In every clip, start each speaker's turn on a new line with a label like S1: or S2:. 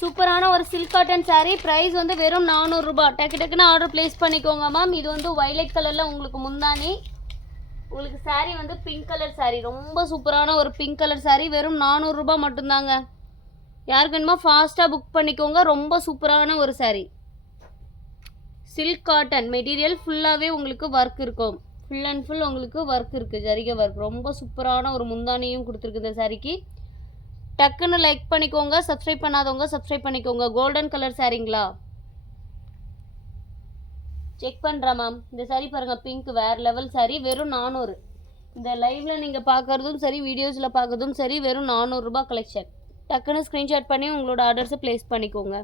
S1: சூப்பரான ஒரு silk cotton sari price வந்து வெறும் நானூறுரூபா டக்கு டக்குன்னு ஆர்டர் ப்ளேஸ் பண்ணிக்கோங்க மேம் இது வந்து வைலட் கலரில் உங்களுக்கு முந்தானி உங்களுக்கு சாரீ வந்து பிங்க் கலர் சாரீ ரொம்ப சூப்பரான ஒரு பிங்க் கலர் சாரீ வெறும் நானூறுரூபா மட்டும்தாங்க. யாருக்கு வேணுமா ஃபாஸ்ட்டாக புக் பண்ணிக்கோங்க. ரொம்ப சூப்பரான ஒரு சாரீ சில்க் காட்டன் மெட்டீரியல் ஃபுல்லாகவே உங்களுக்கு ஒர்க் இருக்கும். ஃபுல் அண்ட் ஃபுல் உங்களுக்கு ஒர்க் இருக்குது ஜரிகை ஒர்க் ரொம்ப சூப்பரான ஒரு முந்தானியும் கொடுத்துருக்கு இந்த சாரிக்கு டக்குன்னு லைக் பண்ணிக்கோங்க சப்ஸ்கிரைப் பண்ணாதவங்க சப்ஸ்கிரைப் பண்ணிக்கோங்க. கோல்டன் கலர் சாரீங்களா? செக் பண்ணுறேன் மேம் இந்த சாரி பாருங்கள் பிங்க் வேறு லெவல் சாரி வெறும் நானூறு. இந்த லைவ்ல நீங்கள் பார்க்குறதும் சரி வீடியோஸில் பார்க்குறதும் சரி வெறும் நானூறுரூபா கலெக்ஷன் டக்குன்னு ஸ்க்ரீன்ஷாட் பண்ணி உங்களோட ஆர்டர்ஸை ப்ளேஸ் பண்ணிக்கோங்க.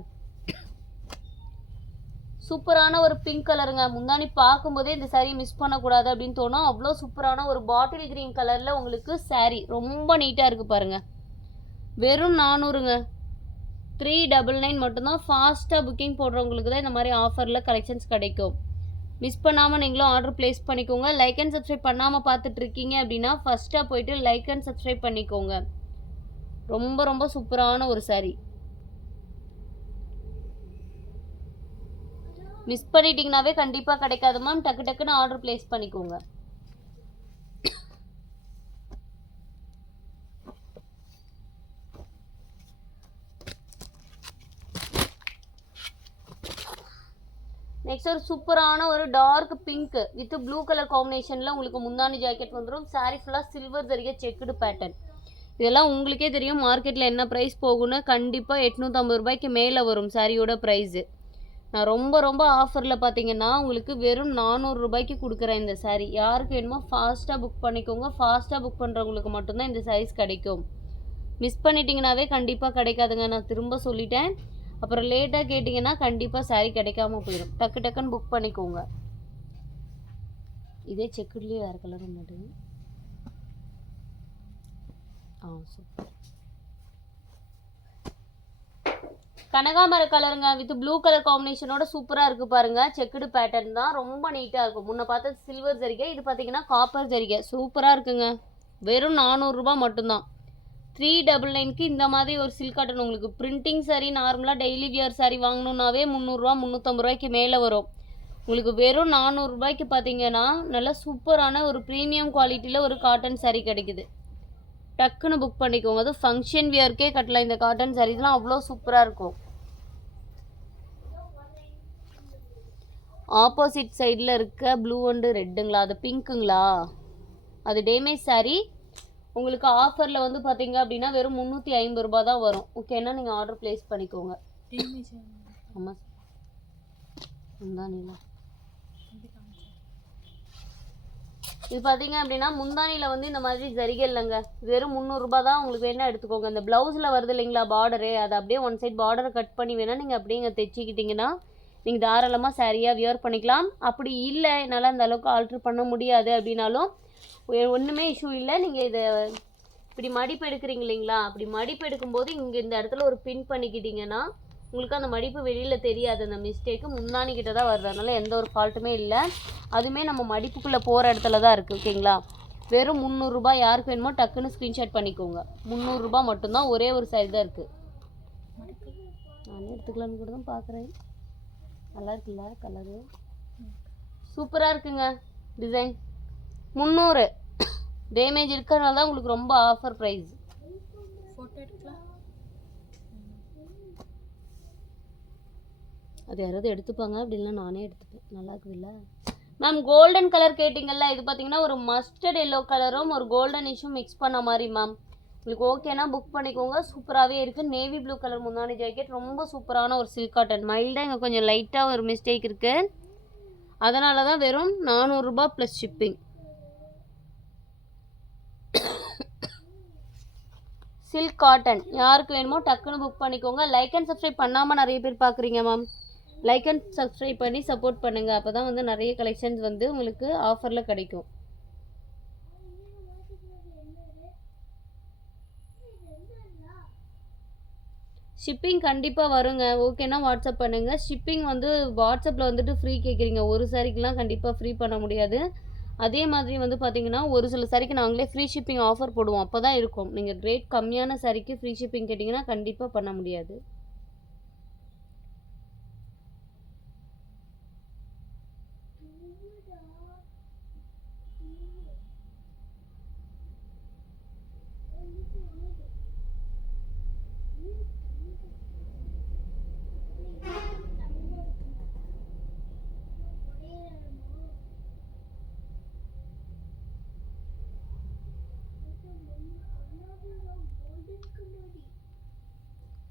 S1: சூப்பரான ஒரு பிங்க் கலருங்க முந்தானி பார்க்கும்போதே இந்த saree மிஸ் பண்ணக்கூடாது அப்படின்னு தோணும். அவ்வளோ சூப்பரான ஒரு பாட்டில் கிரீன் கலரில் உங்களுக்கு saree. ரொம்ப நீட்டாக இருக்குது பாருங்கள் வெறும் நானூறுங்க. த்ரீ டபுள் நைன் மட்டும்தான் ஃபாஸ்ட்டாக புக்கிங் போடுறவங்களுக்கு தான் இந்த மாதிரி ஆஃபரில் கலெக்ஷன்ஸ் கிடைக்கும். மிஸ் பண்ணாமல் நீங்களும் ஆர்டர் ப்ளேஸ் பண்ணிக்கோங்க. லைக் அண்ட் சப்ஸ்கிரைப் பண்ணாமல் பார்த்துட்ருக்கீங்க அப்படின்னா ஃபஸ்ட்டாக போயிட்டு லைக் அண்ட் சப்ஸ்கிரைப் பண்ணிக்கோங்க. ரொம்ப ரொம்ப சூப்பரான ஒரு saree. மிஸ் பண்ணிட்டீங்கனாவே கண்டிப்பாக கிடைக்காது மேம் டக்கு டக்குன்னு ஆர்டர் ப்ளேஸ் பண்ணிக்கோங்க. நெக்ஸ்ட் ஒரு சூப்பரான ஒரு dark pink with blue colour காம்பினேஷனில் உங்களுக்கு முந்தானி ஜாக்கெட் வந்துடும் சாரீ ஃபுல்லாக சில்வர் தெரிய செக்குடு பேட்டர்ன் இதெல்லாம் உங்களுக்கே தெரியும். மார்க்கெட்டில் என்ன ப்ரைஸ் போகும்னு கண்டிப்பாக எட்நூற்றம்பது ரூபாய்க்கு மேலே வரும் சாரியோட ப்ரைஸு நான் ரொம்ப ரொம்ப ஆஃபரில் பார்த்தீங்கன்னா உங்களுக்கு வெறும் நானூறு ரூபாய்க்கு கொடுக்குறேன் இந்த சாரீ யாருக்கு வேணுமோ ஃபாஸ்ட்டாக புக் பண்ணிக்கோங்க. ஃபாஸ்ட்டாக புக் பண்ணுறவங்களுக்கு மட்டும்தான் இந்த சைஸ் கிடைக்கும். மிஸ் பண்ணிட்டீங்கனாவே கண்டிப்பாக கிடைக்காதுங்க. நான் திரும்ப சொல்லிட்டேன். அப்புறம் லேட்டாக கேட்டிங்கன்னா கண்டிப்பாக saree கிடைக்காம போயிடும் டக்கு டக்குன்னு புக் பண்ணிக்கோங்க. இதே செக்குட்லேயே வேறு கலர் மாட்டேங்குது ஆ சூப்பர் கனகாமர கலருங்க வித் ப்ளூ கலர் காம்பினேஷனோட சூப்பராக இருக்குது பாருங்கள் செக்குடு பேட்டர்ன் தான் ரொம்ப நீட்டாக இருக்கும். முன்ன பார்த்தா சில்வர் ஜரிகை இது பார்த்தீங்கன்னா காப்பர் ஜரிகை சூப்பராக இருக்குங்க. வெறும் நானூறுரூபா மட்டும்தான். த்ரீ டபுள் நைன்க்கு இந்த மாதிரி ஒரு சில்க் காட்டன் உங்களுக்கு பிரிண்டிங் saree நார்மலாக டெய்லி வியர் சாரீ வாங்கணுன்னாவே முந்நூறுரூவா முந்நூற்றம்பது ரூபாய்க்கு மேலே வரும். உங்களுக்கு வெறும் நானூறுரூபாய்க்கு பார்த்தீங்கன்னா நல்லா சூப்பரான ஒரு ப்ரீமியம் குவாலிட்டியில் ஒரு காட்டன் saree கிடைக்குது. டக்குன்னு புக் பண்ணிக்கோங்க. அது ஃபங்க்ஷன் வியர்க்கே கட்டலாம். இந்த காட்டன் சாரீஸ்லாம் அவ்வளோ சூப்பராக இருக்கும். ஆப்போசிட் சைடில் இருக்க ப்ளூ அண்டு ரெட்டுங்களா அது பிங்க்குங்களா அது டேமேஜ் சாரீ உங்களுக்கு ஆஃபரில் வந்து பார்த்தீங்க அப்படின்னா வெறும் முந்நூற்றி ஐம்பது ரூபா தான் வரும். ஓகேன்னா நீங்கள் ஆர்டர் ப்ளேஸ் பண்ணிக்கோங்க. ஆமாம் முந்தானில இது பார்த்தீங்க அப்படின்னா முந்தானியில் வந்து இந்த மாதிரி ஜரிகை இல்லைங்க. வெறும் முந்நூறுரூபா தான் உங்களுக்கு வேணால் எடுத்துக்கோங்க. இந்த ப்ளவுஸில் வருது இல்லைங்களா பார்டரு அதை அப்படியே ஒன் சைட் பார்டரை கட் பண்ணி வேணால் நீங்கள் அப்படியே இங்கே தைச்சிக்கிட்டிங்கன்னா நீங்கள் தாராளமாக சாரியாக வியர் பண்ணிக்கலாம். அப்படி இல்லை என்னால் அந்த அளவுக்கு ஆல்ட்ரு பண்ண முடியாது அப்படின்னாலும் ஒன்றுமே இஷ்யூ இல்லை. நீங்கள் இதை இப்படி மடிப்பு எடுக்கிறீங்க இல்லைங்களா? அப்படி மடிப்பு எடுக்கும்போது இங்கே இந்த இடத்துல ஒரு பின் பண்ணிக்கிட்டீங்கன்னா உங்களுக்கு அந்த மடிப்பு வெளியில் தெரியாது. அந்த மிஸ்டேக்கு முன்னாடி தான் வருது. அதனால் எந்த ஒரு ஃபால்ட்டுமே இல்லை. அதுவுமே நம்ம மடிப்புக்குள்ளே போகிற இடத்துல தான் இருக்குது ஓகேங்களா வெறும் முந்நூறுரூபா யாருக்கு வேணுமோ டக்குன்னு ஸ்க்ரீன்ஷாட் பண்ணிக்கோங்க. முந்நூறுரூபா மட்டும்தான் ஒரே ஒரு சைடு தான் இருக்குது நானே எடுத்துக்கலான்னு கூட தான் பார்க்குறேன் நல்லா இருக்குல்ல கலரு சூப்பராக இருக்குங்க. டிசைன் முந்நூறு. டேமேஜ் இருக்கிறனால தான் உங்களுக்கு ரொம்ப ஆஃபர் ப்ரைஸ் அது யாராவது எடுத்துப்பாங்க அப்படி இல்லைன்னா நானே எடுத்துப்பேன். நல்லா இருக்குதுல்ல? மேம் கோல்டன் கலர் கேட்டிங்கல்ல இது பார்த்தீங்கன்னா ஒரு மஸ்டர்ட் எல்லோ கலரும் ஒரு கோல்டன் இஷ்யூம் மிக்ஸ் பண்ண மாதிரி மேம் உங்களுக்கு ஓகேனா புக் பண்ணிக்கோங்க. சூப்பராகவே இருக்குது நேவி ப்ளூ கலர் முந்தானி ஜாக்கெட் ரொம்ப சூப்பரான ஒரு சில்க் காட்டன் மைல்டாக இங்கே கொஞ்சம் லைட்டாக ஒரு மிஸ்டேக் இருக்குது அதனால தான் வெறும் நானூறுரூபா ப்ளஸ் ஷிப்பிங் சில்க் காட்டன் யாருக்கு வேணுமோ டக்குன்னு புக் பண்ணிக்கோங்க. லைக் அண்ட் சப்ஸ்கிரைப் பண்ணாமல் நிறைய பேர் பார்க்குறீங்க மேம் லைக் அண்ட் சப்ஸ்கிரைப் பண்ணி சப்போர்ட் பண்ணுங்கள் அப்போ தான் வந்து நிறைய கலெக்ஷன்ஸ் வந்து உங்களுக்கு ஆஃபரில் கிடைக்கும். ஷிப்பிங் கண்டிப்பாக வருங்க. ஓகேனா வாட்ஸ்அப் பண்ணுங்கள் ஷிப்பிங் வந்து வாட்ஸ்அப்பில் வந்துட்டு ஃப்ரீ கேட்குறீங்க. ஒரு சாரிக்கெலாம் கண்டிப்பாக ஃப்ரீ பண்ண முடியாது. அதே மாதிரி வந்து பார்த்தீங்கன்னா ஒரு சில சரிக்கு நாங்களே ஃப்ரீ ஷிப்பிங் ஆஃபர் போடுவோம். அப்போ தான் இருக்கும். நீங்கள் ரேட் கம்மியான சரிக்கு ஃப்ரீ ஷிப்பிங் கேட்டிங்கன்னா கண்டிப்பாக பண்ண முடியாது.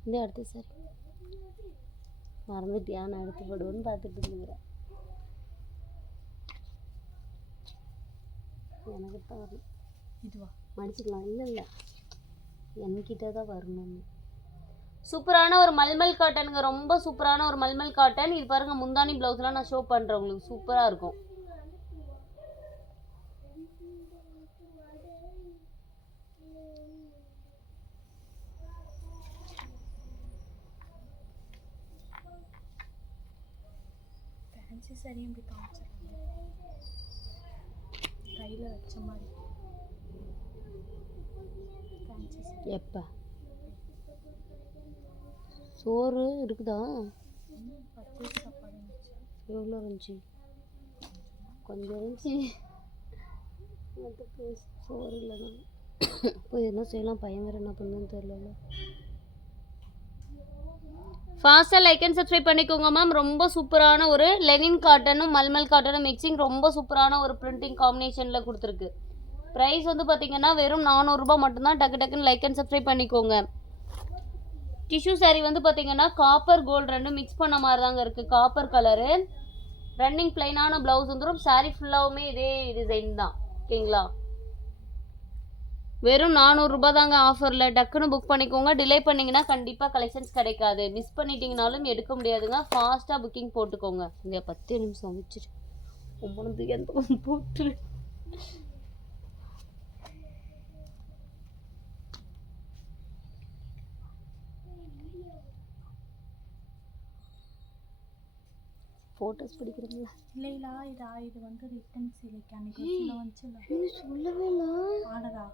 S1: இந்த அடுத்து சார். மறந்துட்டியா நான் எடுத்து போடுவேன்னு பார்த்துட்டு இருந்துக்கிறேன். எனக்கு தான் வரணும்
S2: இதுவா?
S1: மடிச்சுக்கலாம் இல்லை இல்லை. என்கிட்ட தான் வரணும் சூப்பரான ஒரு மல்மல் காட்டனுங்க. ரொம்ப சூப்பரான ஒரு மல்மல் காட்டன். இது பாருங்க முந்தானி ப்ளவுஸ்லாம் நான் ஷோ பண்ணுறேன் உங்களுக்கு. சூப்பராக இருக்கும்.
S2: ஃபேன்சி சரியும் இப்படி காமிச்சிருக்காங்க. கையில் வச்ச மாதிரி. சரி.
S1: எப்போ? சோறு இருக்குதா?
S2: பத்து சாப்பாடு இருந்துச்சு.
S1: எவ்வளோ இருந்துச்சு? கொஞ்சம் இருந்துச்சு. அதுக்கு சோறு இல்லைனா போய் என்ன செய்யலாம்? பையன் வேறு என்ன பண்ணுன்னு தெரியல ஃபாஸ்ட்டாக லைக் அண்ட் சப்ஸ்கிரைப் பண்ணிக்கோங்க மேம் ரொம்ப சூப்பரான ஒரு லெனின் காட்டனும் மல்மல் காட்டனும் மிக்சிங் ரொம்ப சூப்பரான ஒரு பிரிண்டிங் காம்பினேஷனில் கொடுத்துருக்கு. ப்ரைஸ் வந்து பார்த்தீங்கன்னா வெறும் நானூறுரூபா மட்டும்தான். டக்கு டக்குன்னு லைக் அண்ட் சப்ஸ்கிரைப் பண்ணிக்கோங்க. டிஷ்யூ saree வந்து பார்த்தீங்கன்னா காப்பர் கோல்டு ரெண்டும் மிக்ஸ் பண்ண மாதிரி தாங்க இருக்குது காப்பர் கலரு ரன்னிங் பிளைனான ப்ளவுஸ் வந்துடும் saree ஃபுல்லாகவுமே இதே டிசைன் தான். ஓகேங்களா வெறும் நானூறுரூபா தாங்க ஆஃபரில் டக்குன்னு புக் பண்ணிக்கோங்க. டிலே பண்ணிங்கன்னா கண்டிப்பாக கலெக்ஷன்ஸ் கிடைக்காது. மிஸ் பண்ணிட்டீங்கனாலும் எடுக்க முடியாதுங்க. ஃபாஸ்ட்டாக புக்கிங் போட்டுக்கோங்க. இந்த பத்து நிமிஷம் வச்சுட்டு ஒம்பது எந்த போட்டுரு ஃபோட்டோஸ் பிடிக்கிறீங்களா?
S2: இல்லைங்களா இதா இது வந்து ரிட்டன் சிலைக்கு அன்னைக்கு
S1: சொல்லவே இல்லை.
S2: ஆர்டரா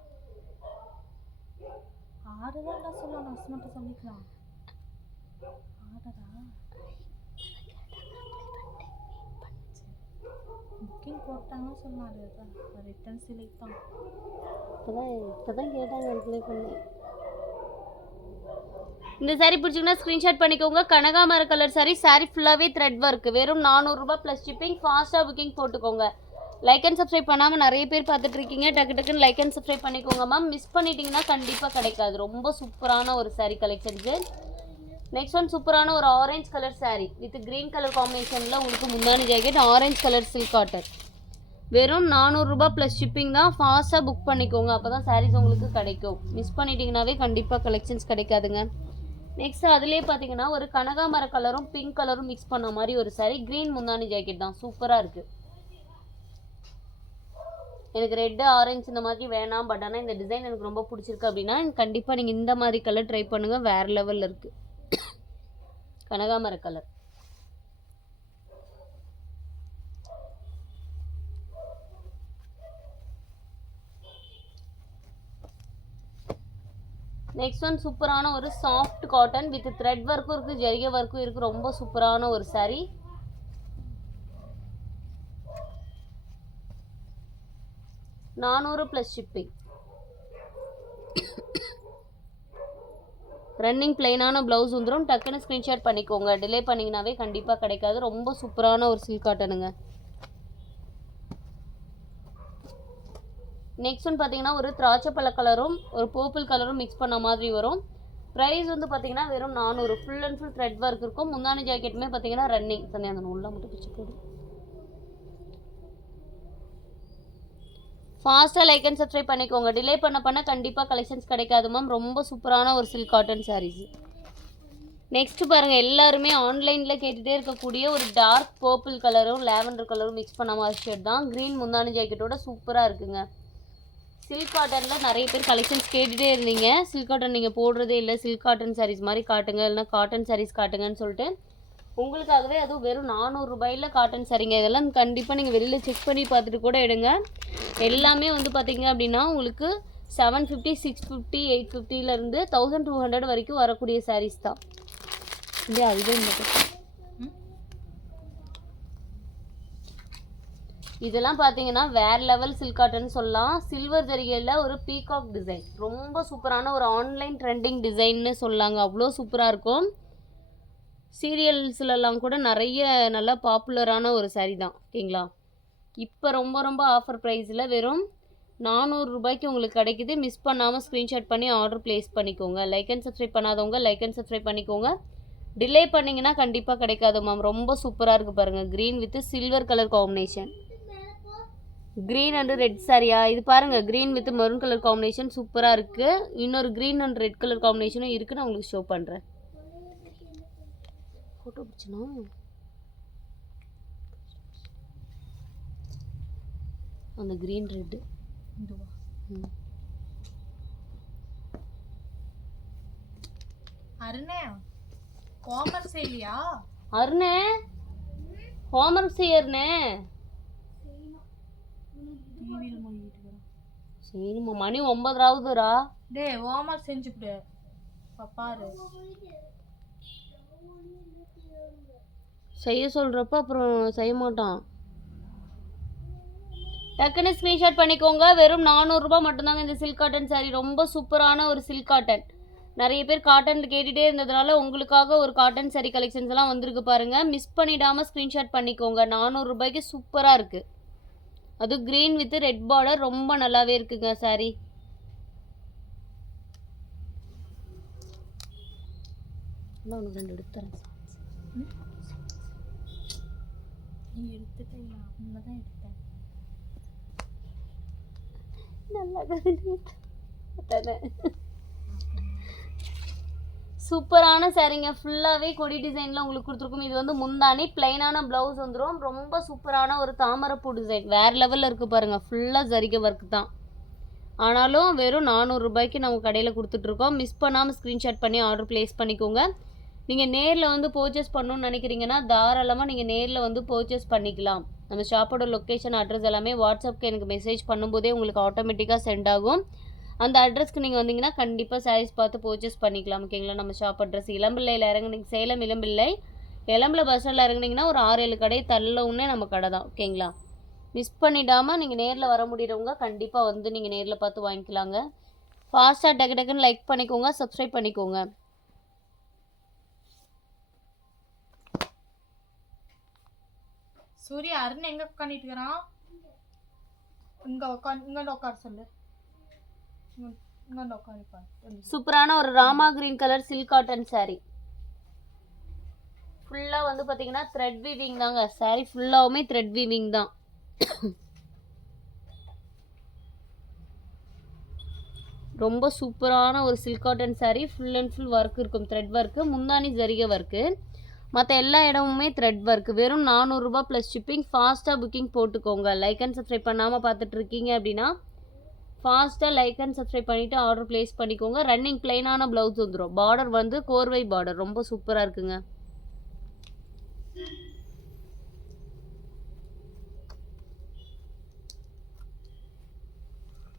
S2: ஆர்டரா இல்லை சொல்ல நர்ஸ் மட்டும் சொல்லிக்கலாம். ஆர்டரா புக்கிங் போட்டாங்கன்னா சொல்லலாம் அது ரிட்டன் சிலை தான்.
S1: இப்போதான் இப்போதான் கேட்டாங்க ரிப்ளை பண்ணேன் இந்த saree பிடிச்சிங்கன்னா ஸ்க்ரீன்ஷாட் பண்ணிக்கோங்க. கனகாமர கலர் saree saree ஃபுல்லாகவே த்ரெட் ஒர்க் வெறும் நானூறுரூபா ப்ளஸ் ஷிப்பிங் ஃபாஸ்ட்டாக புக்கிங் போட்டுக்கோங்க. லைக் அண்ட் சப்ஸ்கிரைப் பண்ணாமல் நிறைய பேர் பார்த்துட்டு இருக்கீங்க டக்கு டக்குன்னு லைக் அண்ட் சப்ஸ்கிரைப் பண்ணிக்கோங்க மேம் மிஸ் பண்ணிட்டீங்கன்னா கண்டிப்பாக கிடைக்காது. ரொம்ப சூப்பரான ஒரு சாரீ கலெக்ஷன்ஸு நெக்ஸ்ட் ஒன் சூப்பரான ஒரு orange colour sari with green colour காம்பினேஷனில் உங்களுக்கு முந்தானி jacket orange colour silk cotton வெறும் நானூறுரூபா ப்ளஸ் ஷிப்பிங் தான். ஃபாஸ்ட்டாக புக் பண்ணிக்கோங்க. அப்போ தான் சாரீஸ் உங்களுக்கு கிடைக்கும். மிஸ் பண்ணிட்டீங்கன்னாவே கண்டிப்பாக கலெக்ஷன்ஸ் கிடைக்காதுங்க. நெக்ஸ்ட் அதுலேயே பார்த்தீங்கன்னா ஒரு கனகாமர கலரும் பிங்க் கலரும் மிக்ஸ் பண்ண மாதிரி ஒரு saree க்ரீன் முந்தானி ஜாக்கெட் தான். சூப்பராக இருக்குது எனக்கு ரெட்டு ஆரஞ்சு இந்த மாதிரி வேணாம் பட் ஆனால் இந்த டிசைன் எனக்கு ரொம்ப பிடிச்சிருக்கு அப்படின்னா கண்டிப்பாக நீங்கள் இந்த மாதிரி கலர் ட்ரை பண்ணுங்கள் வேறு லெவலில் இருக்குது கனகாமர கலர் நெக்ஸ்ட் ஒன் சூப்பரான ஒரு சாஃப்ட் காட்டன் வித் த்ரெட் ஒர்க்கும் இருக்குது ஜெரிய ஒர்க்கும் இருக்குது ரொம்ப சூப்பரான ஒரு சாரீ நானூறு ப்ளஸ் ஷிப்பிங் ரன்னிங் பிளைனான ப்ளவுஸ் வந்துடும் டக்குன்னு ஸ்க்ரீன்ஷாட் பண்ணிக்கோங்க. டிலே பண்ணிங்கனாவே கண்டிப்பாக கிடைக்காது. ரொம்ப சூப்பரான ஒரு சில்க் காட்டனுங்க நெக்ஸ்ட் ஒன் பார்த்தீங்கன்னா ஒரு திராட்சைப்பழ கலரும் ஒரு பர்பிள் கலரும் மிக்ஸ் பண்ண மாதிரி வரும். ப்ரைஸ் வந்து பார்த்தீங்கன்னா வெறும் நானூறு. Full and full thread work இருக்கும். முந்தானி ஜாக்கெட்டுமே பார்த்தீங்கன்னா ரன்னிங் தண்ணி அந்த உள்ள மட்டும் பிடிச்சி போடும் ஃபாஸ்ட்டாக லைக் அண்ட் சப்ஸ்கிரைப் பண்ணிக்கோங்க. டிலே பண்ண பண்ண கண்டிப்பாக கலெக்ஷன்ஸ் கிடைக்காது மேம் ரொம்ப சூப்பரான ஒரு சில்க் காட்டன் சாரீஸ் நெக்ஸ்ட் பாருங்கள் எல்லாருமே ஆன்லைனில் கேட்டுகிட்டே இருக்கக்கூடிய ஒரு டார்க் பர்பிள் கலரும் லேவண்டர் கலரும் மிக்ஸ் பண்ண மாதிரி ஷர்ட் தான். க்ரீன் முந்தானி ஜாக்கெட்டோட சூப்பராக இருக்குங்க. சில்க் காட்டனில் நிறைய பேர் கலெக்ஷன்ஸ் கேட்டுகிட்டே இருந்தீங்க. சில்க் காட்டன் நீங்கள் போடுறதே இல்லை. சில்க் காட்டன் சாரீஸ் மாதிரி காட்டுங்க. இல்லைனா காட்டன் சாரீஸ் காட்டுங்கன்னு சொல்லிட்டு உங்களுக்காகவே அதுவும் வெறும் நானூறுரூபாயில் காட்டன் சரிங்க. இதெல்லாம் கண்டிப்பாக நீங்கள் வெளியில் செக் பண்ணி பார்த்துட்டு கூட எடுங்க. எல்லாமே வந்து பார்த்தீங்க அப்படின்னா உங்களுக்கு seven fifty six fifty eight ஃபிஃப்டிலேருந்து thousand two hundred வரைக்கும் வரக்கூடிய சாரீஸ் தான். இல்லையா அதுவே இந்த இதெல்லாம் பார்த்தீங்கன்னா வேற லெவல் சில்க் காட்டன் சொல்லலாம். சில்வர் ஜரிகையில் ஒரு பீகாக் டிசைன் ரொம்ப சூப்பரான ஒரு ஆன்லைன் ட்ரெண்டிங் டிசைன்னு சொல்லாங்க. அவ்வளோ சூப்பராக இருக்கும். சீரியல்ஸ்லலாம் கூட நிறைய நல்லா பாப்புலரான ஒரு சாரீ தான் ஓகேங்களா? இப்போ ரொம்ப ரொம்ப ஆஃபர் ப்ரைஸில் வெறும் நானூறு ரூபாய்க்கு உங்களுக்கு கிடைக்குது. மிஸ் பண்ணாமல் ஸ்க்ரீன்ஷாட் பண்ணி ஆர்டர் ப்ளேஸ் பண்ணிக்கோங்க. லைக் அண்ட் சப்ஸ்கிரைப் பண்ணாதவங்க லைக் அண்ட் சப்ஸ்கிரைப் பண்ணிக்கோங்க. டிலே பண்ணிங்கன்னா கண்டிப்பாக கிடைக்காது மேம் ரொம்ப சூப்பராக இருக்குது பாருங்கள் green with silver colour combination green and red சாரியா இது பாருங்கள் green with maroon colour combination சூப்பராக இருக்குது இன்னொரு க்ரீன் அண்ட் ரெட் கலர் காம்பினேஷனும் இருக்குது நான் உங்களுக்கு ஷோ பண்ணுறேன் ஃபோட்டோ பிடிச்சனா அந்த க்ரீன் ரெட்டு
S2: இதுவா அருணே காமர்ஸ் இல்லையா
S1: அருணே ஹோம்ஒர்க் செய்யறனே சரிம்மா மணி ஒன்பதாவதுரா
S2: டேய் ஹோம்ஒர்க் செஞ்சுப்பிடு பாரு.
S1: செய்ய சொல்கிறப்ப அப்புறம் செய்ய மாட்டான். டக்குன்னு ஸ்க்ரீன்ஷாட் பண்ணிக்கோங்க. வெறும் நானூறுரூபா மட்டும்தாங்க இந்த சில்க் காட்டன் saree. ரொம்ப சூப்பரான ஒரு சில்க் காட்டன் நிறைய பேர் காட்டன் கேட்டுகிட்டே இருந்ததுனால உங்களுக்காக ஒரு காட்டன் saree கலெக்ஷன்ஸ் எல்லாம் வந்திருக்கு பாருங்கள் மிஸ் பண்ணிடாமல் ஸ்க்ரீன்ஷாட் பண்ணிக்கோங்க. நானூறுரூபாய்க்கு சூப்பராக இருக்குது அது க்ரீன் வித் ரெட் பார்டர் ரொம்ப நல்லாவே இருக்குங்க saree. நான் ஒன்று ரெண்டு எடுத்துறேன்
S2: நீ எடுத்துட்டியா உண்மைதான் எடுத்தேன்
S1: சூப்பரான சாரீங்க. ஃபுல்லாகவே கொடி டிசைனில் உங்களுக்கு கொடுத்துருக்கும். இது வந்து முந்தானி பிளைனான ப்ளவுஸ் வந்துடும் ரொம்ப சூப்பரான ஒரு தாமரைப்பூ டிசைன். வேறு லெவலில் இருக்குது பாருங்கள் ஃபுல்லாக ஜரிகை ஒர்க் தான். ஆனாலும் வெறும் நானூறுரூபாய்க்கு நம்ம கடையில் கொடுத்துட்ருக்கோம் மிஸ் பண்ணாமல் ஸ்க்ரீன்ஷாட் பண்ணி ஆர்டர் ப்ளேஸ் பண்ணிக்கோங்க. நீங்கள் நேரில் வந்து பர்ச்சேஸ் பண்ணணும்னு நினைக்கிறீங்கன்னா தாராளமாக நீங்கள் நேரில் வந்து பர்ச்சேஸ் பண்ணிக்கலாம். நம்ம ஷாப்போட லொக்கேஷன் அட்ரஸ் எல்லாமே வாட்ஸ்அப்க்கு எனக்கு மெசேஜ் பண்ணும்போதே உங்களுக்கு ஆட்டோமேட்டிக்காக சென்ட் ஆகும். அந்த அட்ரஸ்க்கு நீங்கள் வந்தீங்கன்னா கண்டிப்பாக சாரீஸ் பார்த்து பர்ச்சேஸ் பண்ணிக்கலாம் ஓகேங்களா நம்ம ஷாப் அட்ரஸ் இளம்பிள்ளையில் இறங்குனீங்க சேலம் இளம்பிள்ளை. இளம்பிள்ளை பஸ் ஸ்டாண்டில் இறங்குனீங்கன்னா ஒரு ஆறு ஏழு கடை தள்ளவுன்னே நம்ம கடை தான் ஓகேங்களா மிஸ் பண்ணிடாமல் நீங்கள் நேரில் வர முடியறவங்க கண்டிப்பாக வந்து நீங்கள் நேரில் பார்த்து வாங்கிக்கலாங்க. ஃபாஸ்ட்டாக டக்கு டக்குன்னு லைக் பண்ணிக்கோங்க சப்ஸ்கிரைப் பண்ணிக்கோங்க.
S2: சூரிய அருண் எங்க உட்காந்துட்டு இருக்கிறான் இங்க உட்காந்து இங்க உட்கார சொல்லு.
S1: சூப்பரான ஒரு Rama green colour silk cotton saree. ஃபுல்லாக வந்து பார்த்தீங்கன்னா த்ரெட் வீவிங் தாங்க. Saree ஃபுல்லாகவுமே த்ரெட் வீவிங் தான். ரொம்ப சூப்பரான ஒரு silk cotton saree. Full and full work இருக்கும். த்ரெட் ஒர்க்கு முந்தானி ஜரிகை ஒர்க்கு மற்ற எல்லா இடமுமே த்ரெட் ஒர்க் வெறும் நானூறுரூபா ப்ளஸ் ஷிப்பிங் ஃபாஸ்ட்டாக புக்கிங் போட்டுக்கோங்க. லைக் அண்ட் சப்ஸ்கிரைப் பண்ணாமல் பார்த்துட்ருக்கீங்க அப்படின்னா ஃபாஸ்ட்டாக லைக் அண்ட் சப்ஸ்கிரைப் பண்ணிவிட்டு ஆர்டர் ப்ளேஸ் பண்ணிக்கோங்க. ரன்னிங் பிளைனான ப்ளவுஸ் வந்துடும் பார்டர் வந்து கோர்வை பார்டர் ரொம்ப சூப்பராக இருக்குங்க.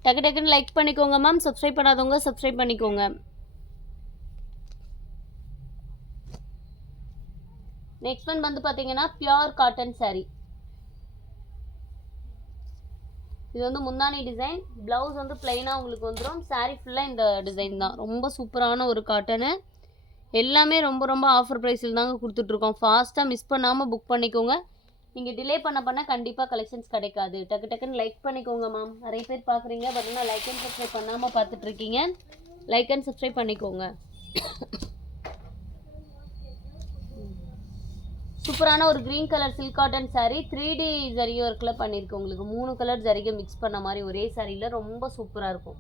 S1: டக்கு டக்குன்னு லைக் பண்ணிக்கோங்க மேம் சப்ஸ்கிரைப் பண்ணாதவங்க சப்ஸ்கிரைப் பண்ணிக்கோங்க. நெக்ஸ்ட் ஒன் வந்து பார்த்தீங்கன்னா பியோர் காட்டன் சாரீ இது வந்து முந்தானி டிசைன் ப்ளவுஸ் வந்து பிளைனாக உங்களுக்கு வந்துடும் சாரீ ஃபுல்லாக இந்த டிசைன் தான். ரொம்ப சூப்பரான ஒரு காட்டனு எல்லாமே ரொம்ப ரொம்ப ஆஃபர் ப்ரைஸில் தாங்க கொடுத்துட்ருக்கோம். ஃபாஸ்ட்டாக மிஸ் பண்ணாமல் புக் பண்ணிக்கோங்க. நீங்கள் டிலே பண்ண பண்ண கண்டிப்பாக கலெக்ஷன்ஸ் கிடைக்காது. டக்கு டக்குன்னு லைக் பண்ணிக்கோங்க மேம் நிறைய பேர் பார்க்குறீங்க பட் ஆனால் லைக் அண்ட் சப்ஸ்கிரைப் பண்ணாமல் பார்த்துட்ருக்கீங்க லைக் அண்ட் சப்ஸ்கிரைப் பண்ணிக்கோங்க. சூப்பரான ஒரு green colour silk cotton sari three D ஜரிகை ஒர்க்கில் பண்ணியிருக்கு உங்களுக்கு. மூணு கலர் ஜரிகை மிக்ஸ் பண்ண மாதிரி ஒரே சாரியில் ரொம்ப சூப்பராக இருக்கும்.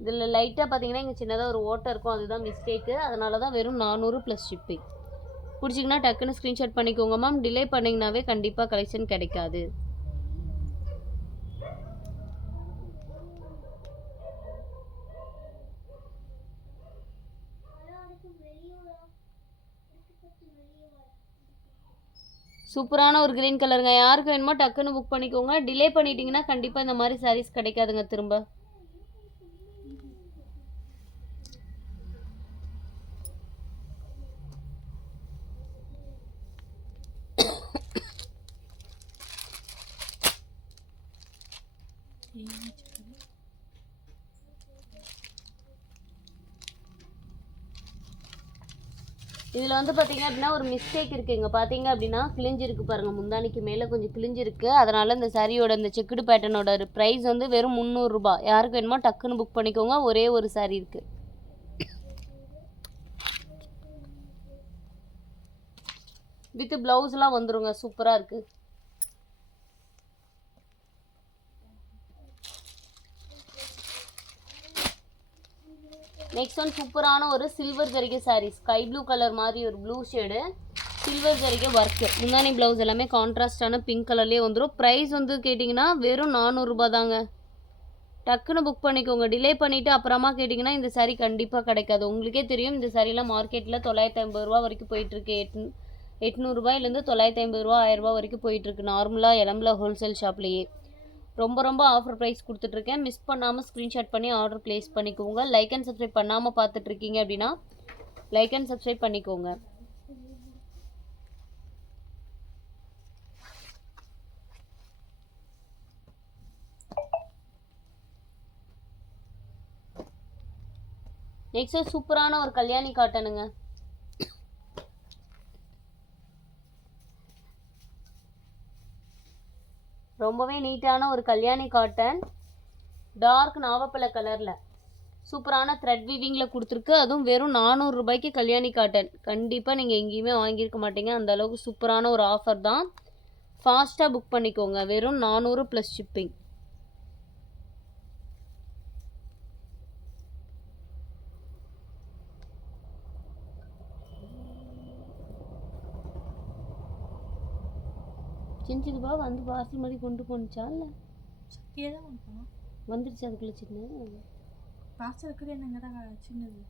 S1: இதில் லைட்டாக பார்த்தீங்கன்னா இங்கே சின்னதாக ஒரு ஓட்டை இருக்கும். அதுதான் மிஸ்டேக்கு அதனால தான் வெறும் நானூறு ப்ளஸ் ஷிப்பிங் பிடிச்சிங்கன்னா டக்குன்னு ஸ்க்ரீன்ஷாட் பண்ணிக்கோங்க மேம் டிலே பண்ணிங்கனாவே கண்டிப்பாக கலெக்ஷன் கிடைக்காது. சூப்பரான ஒரு க்ரீன் கலருங்க யாருக்கு வேணுமோ டக்குன்னு புக் பண்ணிக்கோங்க. டிலே பண்ணிட்டீங்கன்னா கண்டிப்பாக இந்த மாதிரி சாரீஸ் கிடைக்காதுங்க திரும்ப. இதில் வந்து பார்த்தீங்க அப்படின்னா ஒரு மிஸ்டேக் இருக்குது இங்கே பார்த்தீங்க அப்படின்னா கிழிஞ்சிருக்கு பாருங்கள் முந்தானிக்கு மேலே கொஞ்சம் கிழிஞ்சிருக்கு அதனால் இந்த சாரியோட இந்த செக்குடு பேட்டர்னோட ப்ரைஸ் வந்து வெறும் முந்நூறுரூபா யாருக்கு வேணுமோ டக்குன்னு புக் பண்ணிக்கோங்க. ஒரே ஒரு சாரி இருக்குது வித் ப்ளவுஸ்லாம் வந்துருங்க. சூப்பராக இருக்குது நெக்ஸ்ட் ஒன் சூப்பரான ஒரு சில்வர் ஜரிகை saree. ஸ்கை ப்ளூ கலர் மாதிரி ஒரு ப்ளூ ஷேடு சில்வர் ஜரிகை ஒர்க்கு முந்தானி ப்ளவுஸ் எல்லாமே கான்ட்ராஸ்டான பிங்க் கலர்லேயே வந்துடும் ப்ரைஸ் வந்து கேட்டிங்கன்னா வெறும் நானூறுரூபா தாங்க. டக்குன்னு புக் பண்ணிக்கோங்க. டிலே பண்ணிவிட்டு அப்புறமா கேட்டிங்கன்னா இந்த saree கண்டிப்பாக கிடைக்காது. உங்களுக்கே தெரியும் இந்த சாரீலாம் மார்க்கெட்டில் தொள்ளாயிரத்தி ஐம்பது ரூபா வரைக்கும் போயிட்டுருக்கு. எட்நூ எட்நூறுபாயிலேருந்து தொள்ளாயிரத்தி ஐம்பது ரூபா ஆயிரரூபா வரைக்கும் போயிட்டுருக்கு. நார்மலாக இளம்பல ஹோல்சேல் ஷாப்லேயே ரொம்ப ரொம்ப ஆஃபர் ப்ரைஸ் கொடுத்துட்ருக்கேன். மிஸ் பண்ணாமல் ஸ்க்ரீன்ஷாட் பண்ணி ஆர்டர் ப்ளேஸ் பண்ணிக்கோங்க. லைக் அண்ட் சப்ஸ்கிரைப் பண்ணாமல் பார்த்துட்ருக்கீங்க அப்படின்னா லைக் அண்ட் சப்ஸ்கிரைப் பண்ணிக்கோங்க. நெக்ஸ்ட் சூப்பரான ஒரு கல்யாணி காட்டனுங்க ரொம்பவே நீட்டான ஒரு கல்யாணி காட்டன். டார்க் நாவப்பழ கலரில் சூப்பரான த்ரெட் வீவிங்கில் கொடுத்துருக்கு. அதுவும் வெறும் நானூறு ரூபாய்க்கு கல்யாணி காட்டன். கண்டிப்பாக நீங்கள் எங்கேயுமே வாங்கியிருக்க மாட்டீங்க. அந்த அளவுக்கு சூப்பரான ஒரு ஆஃபர் தான். ஃபாஸ்ட்டாக புக் பண்ணிக்கோங்க. வெறும் நானூறு ப்ளஸ் ஷிப்பிங் சின்ன வந்து வாசல் மாதிரி கொண்டு போணுச்சா இல்லை?
S2: சத்தியே தான் கொண்டு போனோம்
S1: வந்துருச்சு அதுக்குள்ள சின்ன?
S2: பாஸ்டர் இருக்குது என்னங்க தான் சின்னது.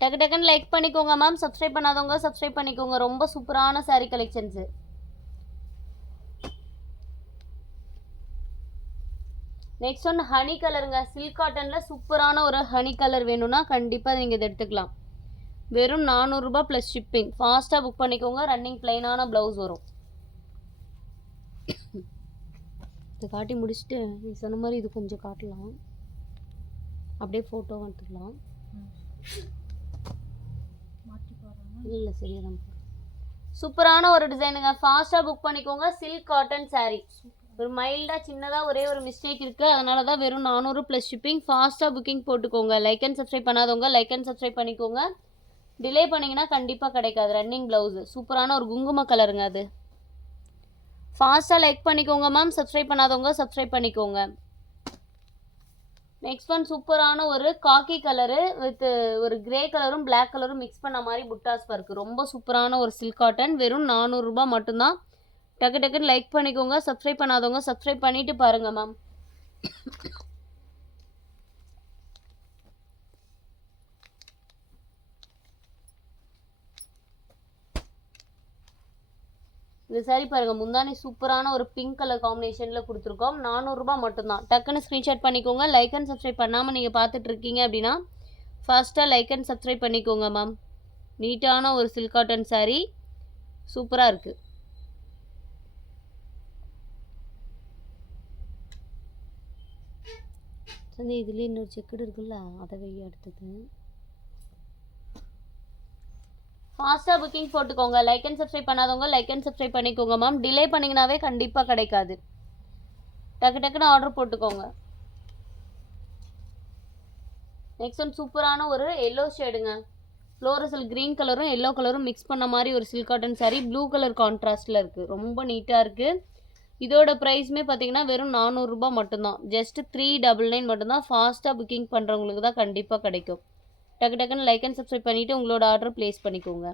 S1: டக்கு டக்குன்னு லைக் பண்ணிக்கோங்க மேம் சப்ஸ்கிரைப் பண்ணாதவங்க சப்ஸ்கிரைப் பண்ணிக்கோங்க. ரொம்ப சூப்பரான saree collections next one honey கலருங்க சில்க் காட்டனில் சூப்பரான ஒரு ஹனி கலர் வேணும்னா கண்டிப்பாக நீங்கள் இதை எடுத்துக்கலாம். வெறும் நானூறுரூபா ப்ளஸ் ஷிப்பிங் ஃபாஸ்ட்டாக புக் பண்ணிக்கோங்க. ரன்னிங் பிளைனான ப்ளவுஸ் வரும். இதை காட்டி முடிச்சுட்டு நீ சொன்ன மாதிரி இது கொஞ்சம் காட்டலாம். அப்படியே ஃபோட்டோ எடுத்துக்கலாம். இல்லை சரியா தான் சூப்பரான ஒரு டிசைனுங்க ஃபாஸ்ட்டாக புக் பண்ணிக்கோங்க. சில்க் காட்டன் சாரீ ஒரு மைல்டாக சின்னதாக ஒரே ஒரு மிஸ்டேக் இருக்குது அதனால தான் வெறும் நானூறு ப்ளஸ் ஷிப்பிங் ஃபாஸ்ட்டாக புக்கிங் போட்டுக்கோங்க. லைக் அண்ட் சப்ஸ்கிரைப் பண்ணாதவங்க லைக் அண்ட் சப்ஸ்கிரைப் பண்ணிக்கோங்க. டிலே பண்ணிங்கன்னா கண்டிப்பாக கிடைக்காது. ரன்னிங் ப்ளவுஸு சூப்பரான ஒரு குங்கும கலருங்க அது. ஃபாஸ்ட்டாக லைக் பண்ணிக்கோங்க மேம் சப்ஸ்கிரைப் பண்ணாதவங்க சப்ஸ்கிரைப் பண்ணிக்கோங்க. நெக்ஸ்ட் ஒன் சூப்பரான ஒரு காக்கி கலரு வித் ஒரு கிரே கலரும் பிளாக் கலரும் மிக்ஸ் பண்ண மாதிரி புட்டாஸ் ஒர்க் ரொம்ப சூப்பரான ஒரு சில்க் காட்டன் வெறும் நானூறுரூபா மட்டும்தான். டக்கு டக்குன்னு லைக் பண்ணிக்கோங்க சப்ஸ்கிரைப் பண்ணாதவங்க சப்ஸ்கிரைப் பண்ணிட்டு பாருங்க மேம் இந்த சாரி பாருங்க முந்தானி சூப்பரான ஒரு பிங்க் கலர் காம்பினேஷனில் கொடுத்துருக்கோம். நானூறுரூபா மட்டும்தான். டக்குன்னு ஸ்க்ரீன்ஷாட் பண்ணிக்கோங்க. லைக் அண்ட் சப்ஸ்கிரைப் பண்ணாமல் நீங்கள் பார்த்துட்டு இருக்கீங்க அப்படின்னா ஃபர்ஸ்ட்டாக லைக் அண்ட் சப்ஸ்கிரைப் பண்ணிக்கோங்க மேம் நீட்டான ஒரு சில்க் காட்டன் சாரி சூப்பராக இருக்குது சந்தி இதுலேயே இன்னொரு செக்குடு இருக்குல்ல அதை வெய்ய அடுத்தது. ஃபாஸ்ட்டாக புக்கிங் போட்டுக்கோங்க. லைக் அண்ட் சப்ஸ்கிரைப் பண்ணாதவங்க லைக் அண்ட் சப்ஸ்கிரைப் பண்ணிக்கோங்க மேம் டிலே பண்ணிங்கனாவே கண்டிப்பாக கிடைக்காது. டக்கு டக்குன்னு ஆர்டர் போட்டுக்கோங்க. நெக்ஸ்ட் ஒன் சூப்பரான ஒரு எல்லோ ஷேடுங்க ஃப்ளோரசல் க்ரீன் கலரும் எல்லோ கலரும் மிக்ஸ் பண்ண மாதிரி ஒரு silk cotton saree blue colour கான்ட்ராஸ்டில் இருக்குது ரொம்ப நீட்டாக இருக்குது இதோட ப்ரைஸுமே பார்த்தீங்கன்னா வெறும் நானூறுரூபா மட்டும்தான். ஜஸ்ட் த்ரீ டபுள் நைன் மட்டும்தான். ஃபாஸ்ட்டாக புக்கிங் பண்ணுறவங்களுக்கு தான் கண்டிப்பாக கிடைக்கும். டக்கு டக்குன்னு லைக் அண்ட் சப்ஸ்கிரைப் பண்ணிவிட்டு உங்களோட ஆர்டர் ப்ளேஸ் பண்ணிக்கோங்க.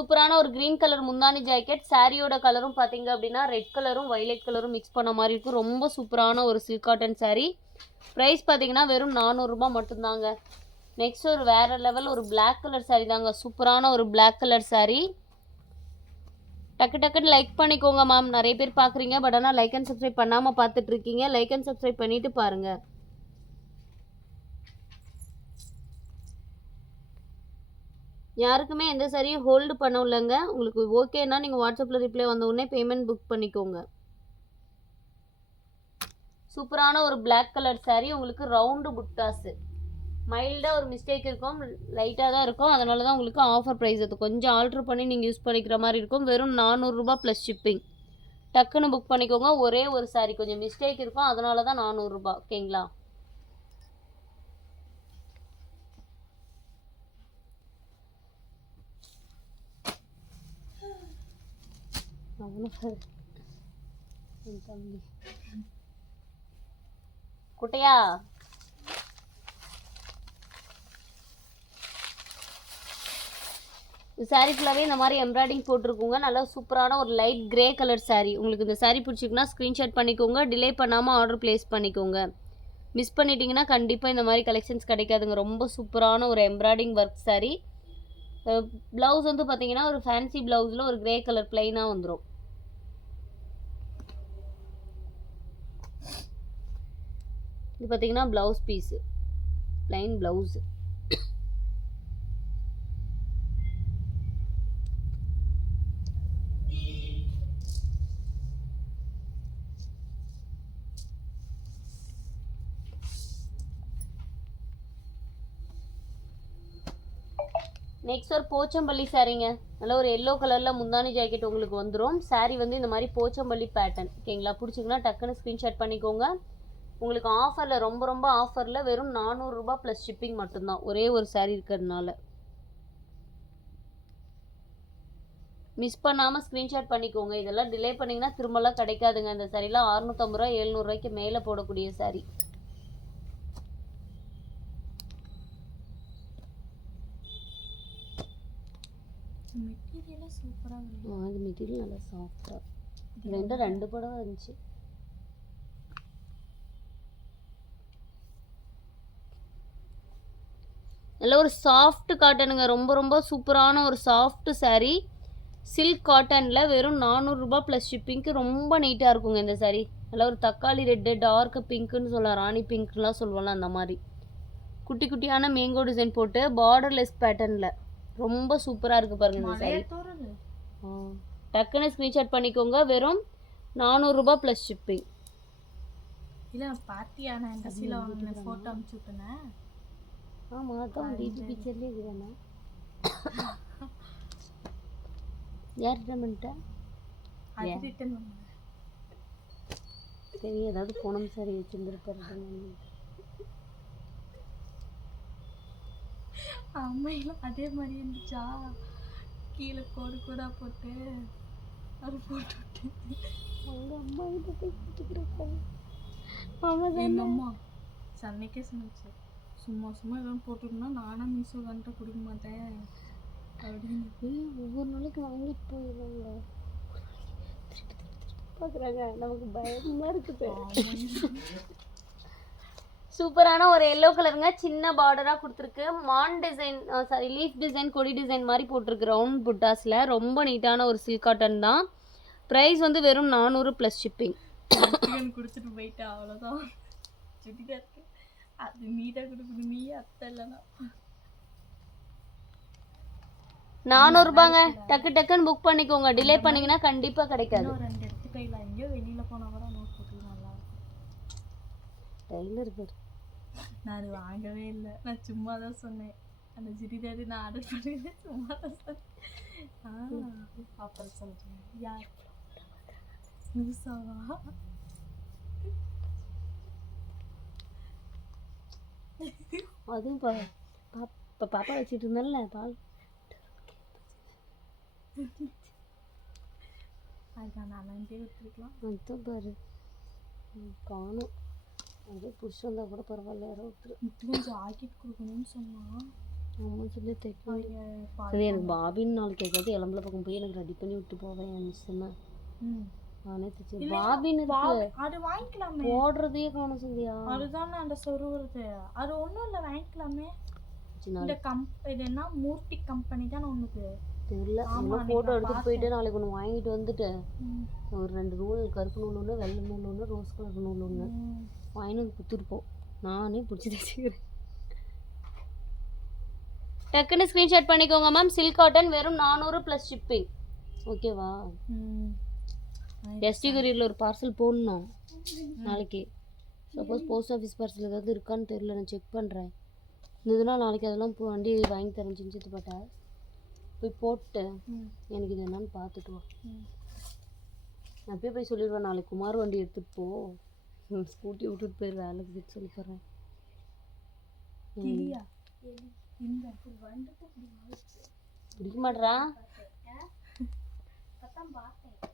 S1: சூப்பரான ஒரு க்ரீன் கலர் முந்தானி ஜாக்கெட் சாரியோட கலரும் பார்த்தீங்க அப்படின்னா ரெட் கலரும் வைலட் கலரும் மிக்ஸ் பண்ண மாதிரி இருக்கும் ரொம்ப சூப்பரான ஒரு சில்க் காட்டன் saree. ப்ரைஸ் பார்த்தீங்கன்னா வெறும் நானூறுரூபா மட்டும்தாங்க. நெக்ஸ்ட் ஒரு வேறு லெவல் ஒரு பிளாக் கலர் saree தாங்க. சூப்பரான ஒரு பிளாக் கலர் saree. டக்கு டக்குன்னு லைக் பண்ணிக்கோங்க மேம் நிறைய பேர் பார்க்குறீங்க பட் ஆனால் லைக் அண்ட் சப்ஸ்கிரைப் பண்ணாமல் பார்த்துட்ருக்கீங்க லைக் அண்ட் சப்ஸ்கிரைப் பண்ணிவிட்டு பாருங்க. யாருக்குமே எந்த சரியும் ஹோல்டு பண்ணலங்க உங்களுக்கு ஓகேன்னா நீங்கள் வாட்ஸ்அப்பில் ரிப்ளை வந்த உடனே பேமெண்ட் புக் பண்ணிக்கோங்க. சூப்பரான ஒரு பிளாக் கலர் சாரீ உங்களுக்கு ரவுண்டு புட்டாஸு மைல்டாக ஒரு மிஸ்டேக் இருக்கும் லைட்டாக தான் இருக்கும். அதனால தான் உங்களுக்கு ஆஃபர் ப்ரைஸ் அது. கொஞ்சம் ஆல்ட்ரு பண்ணி நீங்கள் யூஸ் பண்ணிக்கிற மாதிரி இருக்கும். வெறும் நானூறுரூபா ப்ளஸ் ஷிப்பிங் டக்குன்னு புக் பண்ணிக்கோங்க. ஒரே ஒரு saree. கொஞ்சம் மிஸ்டேக் இருக்கும். அதனால தான் நானூறுரூபா ஓகேங்களா அவனும் என் தம்பி குட்டையா சாரீ ஃபுல்லாகவே இந்த மாதிரி எம்ப்ராய்டிங் போட்டிருக்கோங்க. நல்லா சூப்பரான ஒரு லைட் கிரே கலர் saree. உங்களுக்கு இந்த saree பிடிச்சிருக்குன்னா ஸ்க்ரீன்ஷாட் பண்ணிக்கோங்க. டிலே பண்ணாமல் ஆர்டர் ப்ளேஸ் பண்ணிக்கோங்க. மிஸ் பண்ணிட்டீங்கன்னா கண்டிப்பாக இந்த மாதிரி கலெக்ஷன்ஸ் கிடைக்காதுங்க. ரொம்ப சூப்பரான ஒரு எம்ப்ராய்டிங் ஒர்க் saree. ப்ளவுஸ் வந்து பார்த்தீங்கன்னா ஒரு ஃபேன்சி ப்ளவுஸில் ஒரு கிரே கலர் ப்ளைனாக வந்துடும் இது பார்த்தீங்கன்னா blouse piece plain blouse next ஒரு போச்சம்பள்ளி சாரீங்க நல்ல ஒரு எல்லோ கலரில் முந்தானி ஜாக்கெட் உங்களுக்கு வந்துடும் saree வந்து இந்த மாதிரி போச்சம்பள்ளி பேட்டர்ன் ஓகேங்களா? பிடிச்சிங்கன்னா டக்குன்னு ஸ்க்ரீன்ஷாட் பண்ணிக்கோங்க. உங்களுக்கு ஆஃபரில் ரொம்ப ரொம்ப ஆஃபரில் வெறும் நானூறுரூபா ப்ளஸ் ஷிப்பிங் மட்டும்தான். ஒரே ஒரு saree இருக்கிறதுனால. மிஸ் பண்ணாமல் ஸ்க்ரீன்ஷாட் பண்ணிக்கோங்க. இதெல்லாம் டிலே பண்ணிங்கன்னா திரும்பலாம் கிடைக்காதுங்க. இந்த சாரீலாம் அறுநூத்தம்பது ரூபா எழுநூறுவாய்க்கு மேலே போடக்கூடிய saree.
S2: மெட்டீரியலாக சூப்பராக
S1: அது மெட்டீரியல் நல்லா சாஃப்டாக ரெண்டும் ரெண்டு படம் இருந்துச்சு நல்ல ஒரு சாஃப்ட் காட்டனுங்க ரொம்ப ரொம்ப சூப்பரான ஒரு சாஃப்ட் saree. சில்க் காட்டனில் வெறும் நானூறுரூபா ப்ளஸ் ஷிப்பிங்க்கு ரொம்ப நீட்டாக இருக்குங்க இந்த saree. நல்ல ஒரு தக்காளி ரெட்டு டார்க் பிங்க்குன்னு சொல்லலாம் ராணி பிங்க்லாம் சொல்லுவோம்ல அந்த மாதிரி. குட்டி குட்டியான மேங்கோ டிசைன் போட்டு பார்டர்லெஸ் பேட்டர்னில் ரொம்ப சூப்பராக இருக்குது பாருங்க இந்த ஆ. டக்குன்னு ஸ்க்ரீன்ஷாட் பண்ணிக்கோங்க. வெறும் நானூறுரூபா ப்ளஸ் ஷிப்பிங்
S2: இல்லை பார்த்தியா நான் இந்த ஃபோட்டோ அனுப்பிச்சு விட்டேனே.
S1: ஆமாம் அதான் டிஜி பிக்சர்லேயே இருக்குதானே யார் ரிட்டர்ன் பண்ணிட்டா?
S2: அது ரிட்டன் பண்ணேன்
S1: சரி ஏதாவது போனம் சரி வச்சுருந்துருப்பாரு
S2: அம்மையிலும் அதே மாதிரி இருந்துச்சா? கீழே கோடு கோடா போட்டு அது போட்டு
S1: அவங்க அம்மா கிட்ட போய் கொடுத்துக்கிறப்பாங்க ஆமாம்
S2: எங்கள் அம்மா சென்னைக்கே சொன்னிச்சு. சும்மா சும்மா எதாவது போட்டுருந்தா நானும் மீசோ வந்துட்டு கொடுக்க மாட்டேன். அப்படின்னு
S1: ஒவ்வொரு நாளைக்கு வாங்கிட்டு போயிடுவாங்க பார்க்குறாங்க நமக்கு பயமாக இருக்குது சூப்பரான ஒரு எல்லோ கலருங்க சின்ன பார்டராக கொடுத்துருக்கு. மான் டிசைன் சாரி லீஃப் டிசைன் கொடி டிசைன் மாதிரி போட்டிருக்கு ரவுண்ட் புட்டாஸில் ரொம்ப நீட்டான ஒரு சில்க் காட்டன் தான். ப்ரைஸ் வந்து வெறும் நானூறு ப்ளஸ் ஷிப்பிங்
S2: கொடுத்துட்டு போயிட்டா அவ்வளோதான் அது நீ தான் கொடுக்கணும் நீ அத்தை இல்லைனா.
S1: நானூறுபாங்க டக்கு டக்குன்னு புக் பண்ணிக்கோங்க. டிலே பண்ணீங்கன்னா கண்டிப்பாக கிடைக்காது.
S2: ரெண்டு எடுத்து கையில் எங்கேயோ வெளியில் போனால் கூட நோட் போட்டு நல்லா இருக்கும்.
S1: டெய்லர் பேர்
S2: நான் அது வாங்கவே இல்லை. நான் சும்மா தான் சொன்னேன். அந்த சுடிதாரு நான் ஆர்டர் பண்ணிட்டு சும்மா தான் சொன்னேன் அப்புறம் சொல்கிறேன் யார்? நியூஸாவா?
S1: அதுவும் பா பா- இப்போ பாப்பா வச்சுட்டு இருந்தேன்ல பால்.
S2: நான் அங்கே விட்டுருக்கலாம்.
S1: அதுதான் பாரு. காணும். அதே இருந்தால் கூட பரவாயில்ல யாரோ ஒருத்தர்.
S2: முட்டுக்கும் ஜாக்கெட் கொடுக்கணும்னு சொன்னான்
S1: அம்மா சொல்லி தைக்கணும் அது எனக்கு பாபின்னு நாளைக்கு ஏதாவது இளம்பல பக்கம் போய் எனக்கு ரெடி பண்ணி விட்டு போவேன் மிஸ்ஸுன்னு
S2: ம். அது வாங்கிக்கலாமே.
S1: போடுறதையே காணும் சந்தியா.
S2: அதுதானே அந்த சொருவுறது அது ஒன்றும் இல்லை வாங்கிக்கலாமே. இந்த
S1: நாளைக்கு.
S2: கம் இது என்ன? மூர்த்தி கம்பெனி தானே ஒன்றுக்கு
S1: தெரியல. ஃபோட்டோ
S2: நான்
S1: எடுத்துட்டு போயிட்டு நாளைக்கு ஒன்று வாங்கிட்டு வந்துட்டு. ஒரு ரெண்டு நூல் கருப்பு நூல் ஒன்று வெள்ளை நூல் ஒன்று ரோஸ் கலர் நூல் ஒன்று வந்து கொடுத்துருப்போம். நானே பிடிச்சி தைச்சிக்கிறேன். டக்குன்னு ஸ்க்ரீன்ஷாட் பண்ணிக்கோங்க மேம் சில்க் காட்டன் வெறும் நானூறு ப்ளஸ் ஷிப்பிங் ஓகேவா. எஸ்டி கொரியரில் ஒரு பார்சல் போடணும். நாளைக்கு. சப்போஸ் போஸ்ட் ஆஃபீஸ் பார்சல் ஏதாவது இருக்கான்னு தெரியல நான் செக் பண்ணுறேன் இருந்ததுன்னா நாளைக்கு அதெல்லாம் போ- வண்டி வாங்கி தரேன் சிஞ்சித்து பாட்டா போய் போட்டு. எனக்கு இது என்னன்னு பார்த்துட்டு வா. நான் அப்படியே போய் சொல்லிடுவேன் நாளைக்கு குமார் வண்டி எடுத்துகிட்டு போ. ஸ்கூட்டி விட்டுட்டு போய் வேலைக்கு போய் சொல்லி தரேன் பிடிக்க மாட்டேறா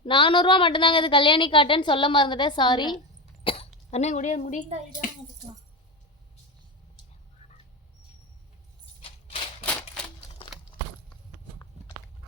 S1: நானூறுரூவா மட்டும்தாங்க இது கல்யாணி காட்டன் சொல்ல மறந்துட்டேன் சாரி அண்ணே முடியாது முடி.